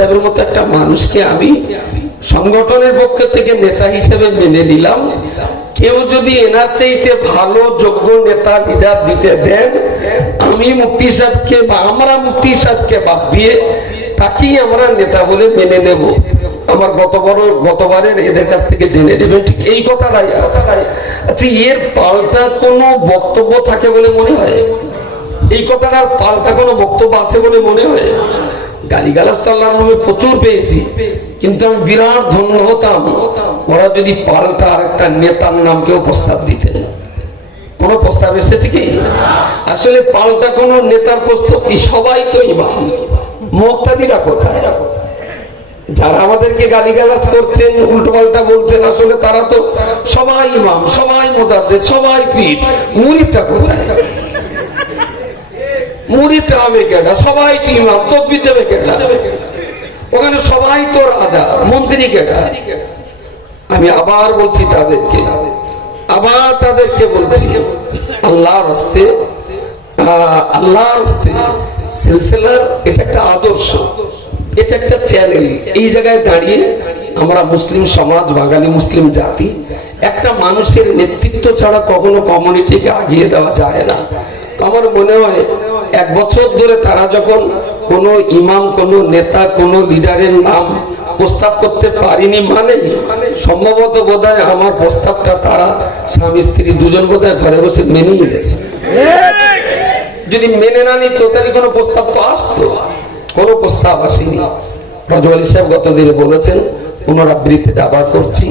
সাহেবের মতো একটা মানুষকে আমি সংগঠনের পক্ষ থেকে নেতা হিসেবে মেনে নিলাম। কেউ যদি এনার চাইতে ভালো যোগ্য নেতা লিডার দিতে দেন, আমি মুফতি সাহেবকে বা আমরা মুফতি সাহেবকে বাদ দিয়ে তাকেই আমরা নেতা বলে মেনে নেব। আমার গতবারের এদের কাছ থেকে জেনে নেবেন ঠিক এই কথাটাই আছে। আচ্ছা, এর পাল্টা কোনো বক্তব্য থাকে বলে মনে হয়? এই কথাটার পাল্টা কোনো বক্তব্য আছে বলে মনে হয়? গালিগালাজ তো আল্লাহর নামে প্রচুর পেয়েছি, কিন্তু আমি বিরাট ধন্য হতাম ওরা যদি পাল্টা আর একটা নেতার নাম কেউ প্রস্তাব দিতেন। কোন প্রস্তাব এসেছে কি? আসলে পাল্টা কোন নেতার প্রস্তাব কি? সবাই তো ইমাম, মুক্তাদিরা কোথায়? যারা আমাদেরকে গালিগালাজ করছেন, উল্টো পাল্টা বলছেন, আসলে তারা তো সবাই ইমাম, সবাই মুজাদ্দিদ, সবাই পীর। মুরিদটা কোথায়? মুরিদটা হবে কেডা? সবাই তো ইমাম, তাকবীর দেবে কেডা? ওখানে সবাই তো রাজা, মন্ত্রী কেডা? আমি আবার বলছি তাদেরকে বলছি, আল্লাহর রাস্তে সিলসিলার এটা একটা আদর্শ, এটা একটা চ্যানেল। এই জায়গায় দাঁড়িয়ে আমরা মুসলিম সমাজ, বাঙালি মুসলিম জাতি, একটা মানুষের নেতৃত্ব ছাড়া কখনো কমিউনিটিকে আগিয়ে দেওয়া যায় না। আমার মনে হয় 1 বছর ধরে তারা যখন কোন ইমাম, কোন নেতা, কোন লিডারের নাম প্রস্তাব করতে পারিনি, মানে সম্ভবত বোধহয় আমার প্রস্তাবটা তারা স্বামী স্ত্রী দুজন বোধহয় ঘরে বসে মেনে নিয়েছে। যদি মেনে না নিত তাহলে কোনো প্রস্তাব তো আসতো, কোনো প্রস্তাব আসেনি। রজব আলী সাহেব গত দিনে বলেছেন, পুনরাবৃত্তিটা আবার করছি,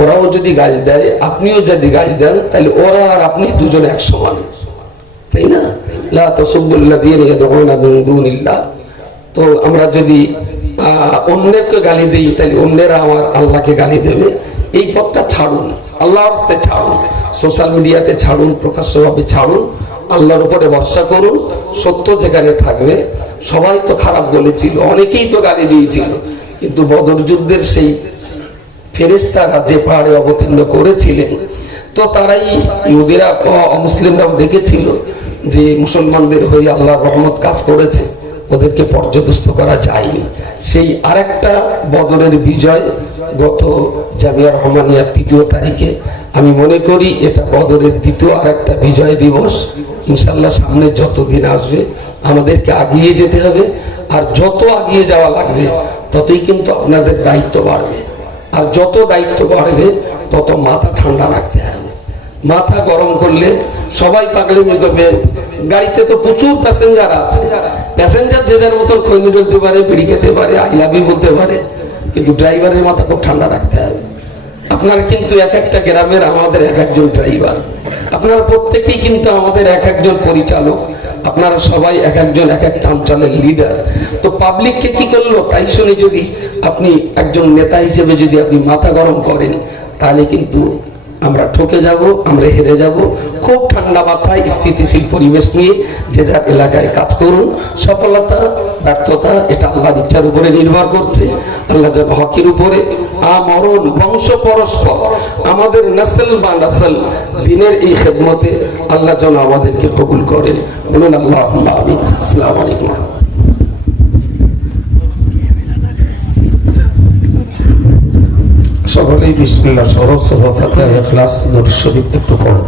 ওরাও যদি গালি দেয়, আপনিও যদি গালি দেন, তাহলে ওরা আর আপনি দুজন এক সমান, তাই না? লা তাসুবুল্লাযীনা ইয়াদউনা মিন দুনিল্লাহ। তো আমরা যদি অন্যকে গালি দিই, তাহলে অন্যেরা আমার আল্লাহকে গালি দেবে। এই পথটা ছাড়ুন, আল্লাহর রাস্তে ছাড়ুন, সোশ্যাল মিডিয়াতে ছাড়ুন, প্রকাশ্যভাবে ছাড়ুন, আল্লাহর উপরে ভরসা করুন। সত্য যেখানে থাকবে, সবাই তো খারাপ বলেছিল, অনেকেই তো গালি দিয়েছিল, কিন্তু বদর যুদ্ধের সেই ফেরেশতারা যে পাহাড়ে অবতীর্ণ করেছিলেন, তো তারাই ইহুদিরা, অমুসলিমরাও দেখেছিল যে মুসলমানদের হয়ে আল্লাহর রহমত কাজ করেছে, ওদেরকে পর্যদস্ত করা যায়নি। সেই আরেকটা বদরের বিজয় গত জামিয়া রহমানিয়ার 3 তারিখে। আমি মনে করি এটা বদরের 2য় আরেকটা বিজয় দিবস। ইনশাল্লাহ সামনে যত দিন আসবে আমাদেরকে আগিয়ে যেতে হবে, আর যত আগিয়ে যাওয়া লাগবে ততই কিন্তু আপনাদের দায়িত্ব বাড়বে। আর যত দায়িত্ব বাড়বে তত মাথা ঠান্ডা রাখতে হবে। মাথা গরম করলে সবাই পাগলামি করবে। গাড়িতে তো প্রচুর প্যাসেঞ্জার আছে, প্যাসেঞ্জার যে যার মতন খৈনি বলতে পারে, বিড়ি খেতে পারে, আই লাভ ইউ বলতে পারে, কিন্তু ড্রাইভারের মাথা খুব ঠান্ডা রাখতে হবে। আপনারা কিন্তু এক একটা গ্রামের আমাদের এক একজন ড্রাইভার, আপনারা প্রত্যেকেই কিন্তু আমাদের এক একজন পরিচালক, আপনারা সবাই এক একজন এক একটা অঞ্চলের লিডার। তো পাবলিককে কি করলো তাই শুনে যদি আপনি একজন নেতা হিসেবে যদি আপনি মাথা গরম করেন, তাহলে কিন্তু আমরা ঠকে যাব, আমরা হেরে যাব। খুব ঠান্ডা মাথায় স্থিতিশীল পরিবেশ নিয়ে যে যার এলাকায় কাজ করুন। সফলতা ব্যর্থতা এটা আল্লাহর ইচ্ছার উপরে নির্ভর করছে। আল্লাহ যেন হকের উপরে আমরণ, বংশ পরস্পর, আমাদের নাসল বা নাসল দিনের এই খেদমতে আল্লাহ যেন আমাদেরকে কবুল করেন। বলুন আল্লাহুম্মা আমিন। আসসালামু আলাইকুম। সকলেই বিসমিল্লাহ সহ ফাতিহা, ইখলাস, নূর শরীফ একটু পড়ুন।